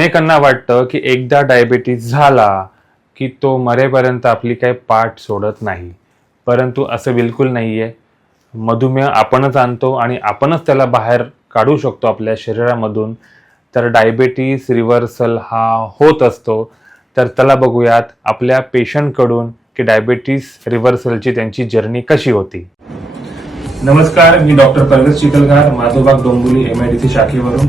अनेकांना वाटतं की एकदा डायबिटीज झाला की तो मरेपर्यंत आपली काही पाठ सोडत नाही, परंतु असं बिलकुल नाही आहे. मधुमेह आपणच आणतो आणि आपणच त्याला बाहेर काढू शकतो आपल्या शरीरामधून. तर डायबिटीज रिव्हर्सल हा होत असतो. तर त्याला बघूयात आपल्या पेशंटकडून की डायबिटीज रिव्हर्सलची त्यांची जर्नी कशी होती. नमस्कार, मी डॉक्टर परवेश चिखलकर, माधवबाग डोंबिवली MIDC शाखेवरून.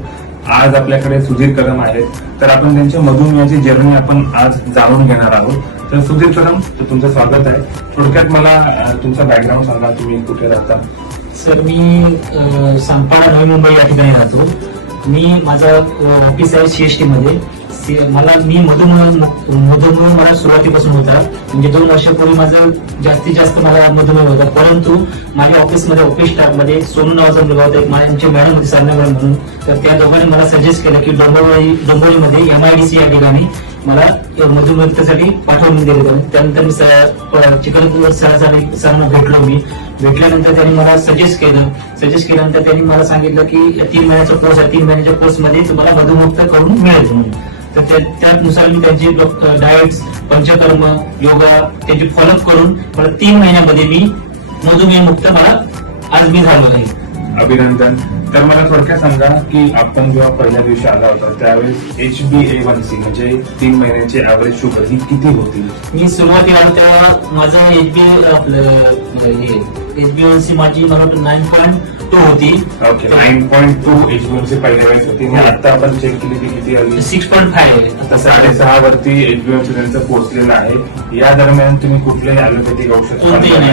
आज आपल्याकडे सुधीर कदम आहेत. तर आपण त्यांच्या मधुमेहाची जर्नी आपण आज जाणून घेणार आहोत. तर सुधीर कदम, तुमचं स्वागत आहे. थोडक्यात मला तुमचा बॅकग्राऊंड सांगा, तुम्ही कुठे राहता? सर, मी सांगपाडा नवी मुंबई या ठिकाणी राहतो. मी माझा ऑफिस आहे CST मध्ये. मी मधुमेह मला सुरुवातीपासून होता. म्हणजे 2 वर्षापूर्वी माझा जास्तीत जास्त मला मधुमेह होता. परंतु माझ्या ऑफिसमध्ये ऑफिस स्टाफ मध्ये सोनू नावाचा मुलगा होता, एक माझ्या मॅडम होती साधना मॅडम म्हणून. तर त्या दोघांनी मला सजेस्ट केलं की डोंबिवलीमध्ये MIDC या ठिकाणी मला मधुमेहासाठी पाठवून दिले. त्यानंतर मी चिखलकर सरांना भेटल्यानंतर त्यांनी मला सजेस्ट केल्यानंतर त्यांनी मला सांगितलं की 3 महिन्याचा कोर्स आहे, 3 महिन्याच्या कोर्समध्ये तुम्हाला मधुमुक्त करून मिळेल म्हणून. तर त्यानुसार मी त्यांचे डाएट्स, पंचकर्म, योगा त्यांची फॉलोअप करून मला 3 महिन्यामध्ये मी मधुमेह मुक्त आज मी झालो आहे. अभिनंदन. तर मला थोडक्यात सांगा की आपण जेव्हा पहिल्या दिवशी आला होता त्यावेळेस HbA1c म्हणजे 3 महिन्याची ऍव्हरेज शुगर ही किती होती? मी सुरुवातीला आलो तेव्हा माझं HbA1c माझी मला 9.2 होती. ओके, 9.2 HbA1c पहिल्या वेळेस होती. आणि आता आपण चेक केली की किती आली? 6.5 आहे. आता 6.5 वरती HbA1c त्यांचं पोहोचलेलं आहे. या दरम्यान तुम्ही कुठल्याही ॲलोपॅथिक औषध?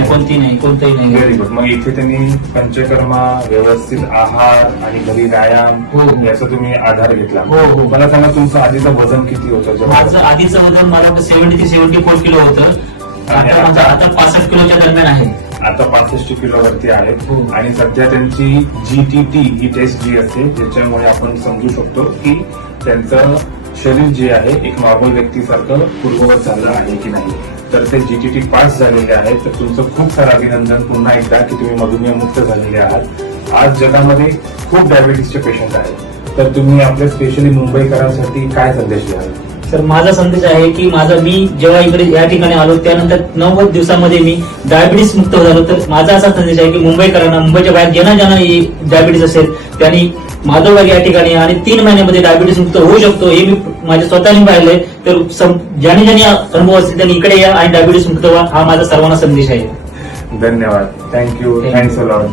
कोणतेही नाही. Very good. मग इथे त्यांनी पंचकर्मा, व्यवस्थित आहार आणि घरी व्यायाम याचा तुम्ही आधार घेतला. मला सांगा, तुमचं आधीचं वजन किती होतं? माझं आधीचं वजन मला 70 ते 74 किलो होतं. आता 65 किलोच्या दरम्यान आहे. आता 65 किलो वरती आहे. आणि सध्या त्यांची GTT ही टेस्ट जी असते ज्याच्यामुळे आपण समजू शकतो की त्यांचं शरीर जे आहे एक नॉर्मल व्यक्तीसारखं पूर्ववत झालं आहे की नाही. तर ते GTT पास झालेले आहेत. तर तुमचं खूप सारं अभिनंदन पुन्हा एकदा की तुम्ही मधुमेह मुक्त झालेले आहात. आज जगामध्ये खूप डायबिटीसचे पेशंट आहेत. तर तुम्ही आपल्या स्पेशली मुंबईकरांसाठी काय संदेश द्याल? सर, माझा संदेश आहे की मी जेव्हा इकडे या ठिकाणी आलो त्यानंतर 90 दिवसामध्ये मी डायबिटीस मुक्त झालो. तर माझा असा संदेश आहे की मुंबईकरांना, मुंबईच्या बाहेर ज्यांना डायबिटीस असेल त्यांनी माधवबाग या ठिकाणी आणि 3 महिन्यामध्ये डायबिटीस मुक्त होऊ शकतो हे मी माझ्या स्वतःने पाहिलंय. तर ज्यांनी अनुभव असतील त्यांनी इकडे या आणि डायबिटीस मुक्त व्हा, हा माझा सर्वांना संदेश आहे. धन्यवाद. थँक्यू. Thanks a lot.